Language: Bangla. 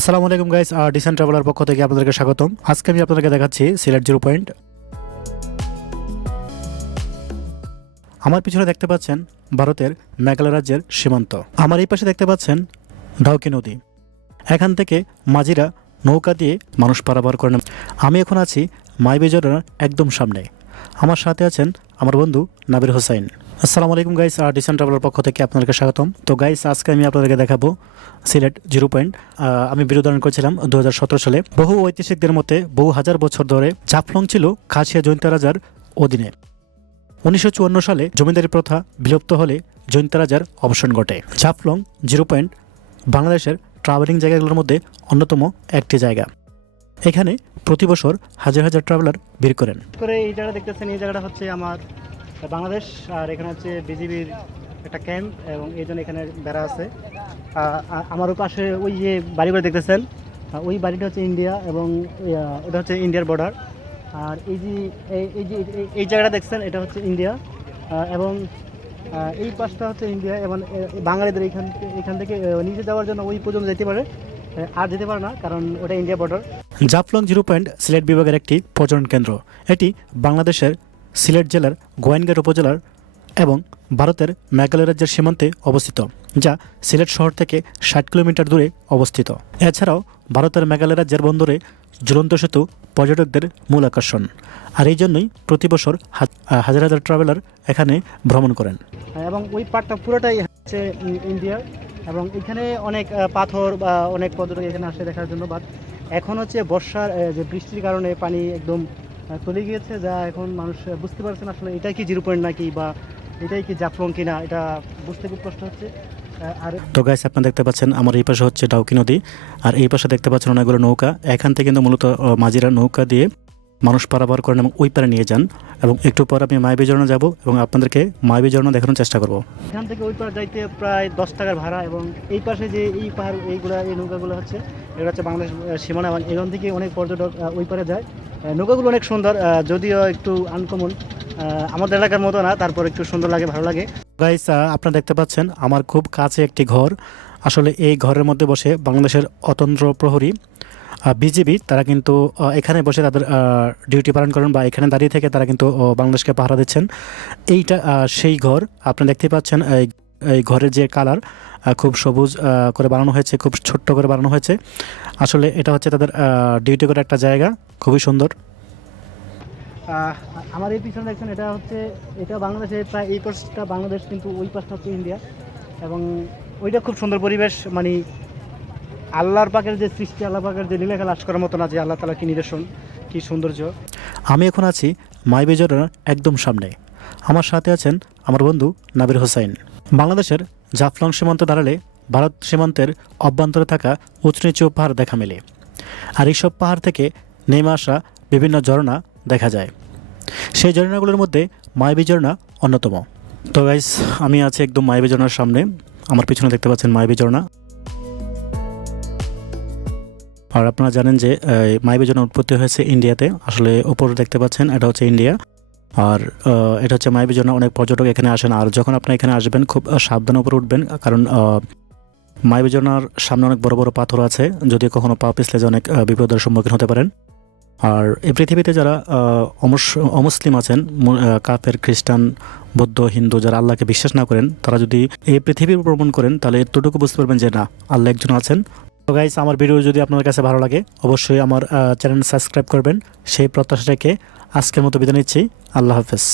আসসালামু আলাইকুম গাইস, ডিসেন্ট ট্রাভেলার পক্ষ থেকে আপনাদেরকে স্বাগতম। আজকে আমি আপনাদেরকে দেখাচ্ছি সিলেট জিরো পয়েন্ট। আমার পিছনে দেখতে পাচ্ছেন ভারতের মেঘালয় রাজ্যের সীমান্ত। আমার এই পাশে দেখতে পাচ্ছেন ডাউকি নদী। এখান থেকে মাঝিরা নৌকা দিয়ে মানুষ পারাপার করেন। আমি এখন আছি মাইবে ঝর্ণার একদম সামনে। আমার সাথে আছেন আমার বন্ধু নাবির হোসাইন। আসসালামু আলাইকুম গাইস, ডিসেন্ট ট্রাভেলার পক্ষ থেকে আপনাদেরকে স্বাগতম। তো গাইস, আজকে আমি আপনাদেরকে দেখাবো সিলেট জিরো পয়েন্ট। আমি ভিডিও ধারণ করেছিলাম 2017 সালে। বহু ঐতিহাসিকদের মতে বহু হাজার বছর ধরে জাফলং ছিল খাসিয়া জৈন্তা রাজার অধীনে। 1954 সালে জমিদারি প্রথা বিলুপ্ত হলে জৈন্তা রাজার অবসান ঘটে। জাফলং জিরো পয়েন্ট বাংলাদেশের ট্রাভেলিং জায়গাগুলোর মধ্যে অন্যতম একটি জায়গা। এখানে প্রতি বছর হাজার হাজার ট্রাভেলার ভিড় করেন। করে এই জায়গা দেখতেছেন, এই জায়গাটা হচ্ছে আমার বাংলাদেশ, আর এখানে হচ্ছে বিজিবির একটা ক্যাম্প, এবং এই জন্য এখানে বেড়া আছে। আমারও পাশে ওই যে বাড়িগুলো দেখতেছেন, ওই বাড়িটা হচ্ছে ইন্ডিয়া, এবং এটা হচ্ছে ইন্ডিয়ার বর্ডার। আর এই জায়গাটা দেখছেন, এটা হচ্ছে ইন্ডিয়া, এবং এই পাশটা হচ্ছে ইন্ডিয়া। এবং বাঙালিদের এখান থেকে নিচে যাওয়ার জন্য ওই পর্যন্ত যেতে পারে, আর যেতে পারে না, কারণ ওটা India border. Jaflong zero point Sylhet বিভাগের একটি পর্যটন কেন্দ্র। এটি বাংলাদেশের সিলেট জেলার গোয়াইনঘাট উপজেলার এবং ভারতের মেঘালয় রাজ্যের সীমান্তে অবস্থিত, যা সিলেট শহর থেকে 60 কিলোমিটার দূরে অবস্থিত। এছাড়াও ভারতের মেঘালয় রাজ্যের বন্দরে ঝুলন্ত সেতু পর্যটকদের মূল আকর্ষণ, আর এই জন্যই প্রতি বছর হাজার হাজার ট্রাভেলার এখানে ভ্রমণ করেন। এবং ওই পার্কটা পুরোটাই হচ্ছে ইন্ডিয়া, এবং এখানে অনেক পাথর বা অনেক পর্যটক এখানে আসে দেখার জন্য। বাট এখন হচ্ছে বর্ষার যে বৃষ্টির কারণে পানি একদম চলে গিয়েছে, যা এখন মানুষ বুঝতে পারছেন আসলে এটাই কি জিরো পয়েন্ট নাকি, বা এটাই কি জাফলং কিনা, এটা বুঝতে খুব কষ্ট হচ্ছে। আর তো গাইস, আপনারা দেখতে পাচ্ছেন আমার এই পাশে হচ্ছে ডাউকি নদী, আর এই পাশে দেখতে পাচ্ছেন অনেকগুলো নৌকা। এখান থেকে কিন্তু মূলত মাঝিরা নৌকা দিয়ে মানুষ পারাপার করেন এবং ওই পারে নিয়ে যান। এবং একটু পর আমি মাইবে ঝর্ণা যাবো এবং আপনাদেরকে মাইবে ঝর্ণা দেখানোর চেষ্টা করব। এখান থেকে ওই পারে যাইতে প্রায় 10 টাকার ভাড়া, এবং এই পাশে যে এই পাহাড় এই নৌকাগুলো হচ্ছে, এটা হচ্ছে বাংলাদেশ সীমানা, এবং এখান থেকে অনেক পর্যটক ওই পারে যায়। নৌকাগুলো অনেক সুন্দর, যদিও একটু আনকমন, আমাদের এলাকার মতো না, তারপর একটু সুন্দর লাগে, ভালো লাগে। গাইস, আপনারা দেখতে পাচ্ছেন আমার খুব কাছে একটি ঘর। আসলে এই ঘরের মধ্যে বসে বাংলাদেশের অতন্ত্র প্রহরী বিজিবি, তারা কিন্তু এখানে বসে তাদের ডিউটি পালন করেন, বা এখানে দাঁড়িয়ে থেকে তারা কিন্তু বাংলাদেশকে পাহারা দিচ্ছেন। এইটা সেই ঘর। আপনারা দেখতে পাচ্ছেন এই ঘরের যে কালার খুব সবুজ করে বানানো হয়েছে, খুব ছোট্ট করে বানানো হয়েছে। আসলে এটা হচ্ছে তাদের ডিউটি করে একটা জায়গা, খুবই সুন্দর। আমার এই পিছনে দেখছেন, এটা বাংলাদেশের প্রায় এই পাশটা বাংলাদেশ, কিন্তু ওই পাশটা হচ্ছে ইন্ডিয়া, এবং ওইটা খুব সুন্দর পরিবেশ। মানে আল্লাহর পাকের যে সৃষ্টি, আল্লাহ পাকের যে লীলা খেলা করার মতো না, যে আল্লাহ তাআলা কি নিদর্শন, কি সৌন্দর্য। আমি এখন আছি মাইবে ঝর্ণার একদম সামনে। আমার সাথে আছেন আমার বন্ধু নাবির হোসাইন। বাংলাদেশের জাফলং সীমান্ত দাঁড়ালে ভারত সীমান্তের অভ্যন্তরে থাকা উঁচু নিচু পাহাড় দেখা মেলে, আর এইসব পাহাড় থেকে নেমে আসা বিভিন্ন ঝর্ণা দেখা যায়। সেই ঝর্ণাগুলোর মধ্যে মাইবে ঝর্ণা অন্যতম। তো গাইস, আমি আছি একদম মাইবে ঝর্ণার সামনে। আমার পিছনে দেখতে পাচ্ছেন মাইবে ঝর্ণা। আর আপনারা জানেন যে মাইবে ঝর্ণার উৎপত্তি হয়েছে ইন্ডিয়াতে। আসলে উপরে দেখতে পাচ্ছেন, এটা হচ্ছে ইন্ডিয়া, আর এটা হচ্ছে মাইবে ঝর্ণা। অনেক পর্যটক এখানে আসেন, আর যখন আপনি এখানে আসবেন খুব সাবধানে উপরে উঠবেন, কারণ মাইবে ঝর্ণার সামনে অনেক বড় বড় পাথর আছে, যদি কখনো পা পিছলে যে অনেক বিপদের সম্মুখীন হতে পারেন। আর এই পৃথিবীতে যারা অমুসলিম আছেন, কাফের, খ্রিস্টান, বৌদ্ধ, হিন্দু, যারা আল্লাহকে বিশ্বাস না করেন, তারা যদি এই পৃথিবী ভ্রমণ করেন, তাহলে এতটুকু বুঝতে পারবেন যে না, আল্লাহ একজন আছেন। তো গাইস, আমার ভিডিও যদি আপনার কাছে ভালো লাগে, অবশ্যই আমার চ্যানেল সাবস্ক্রাইব করবেন। সেই প্রত্যাশা রেখে আজকের মতো বিদায় নিচ্ছি। আল্লাহ হাফেজ।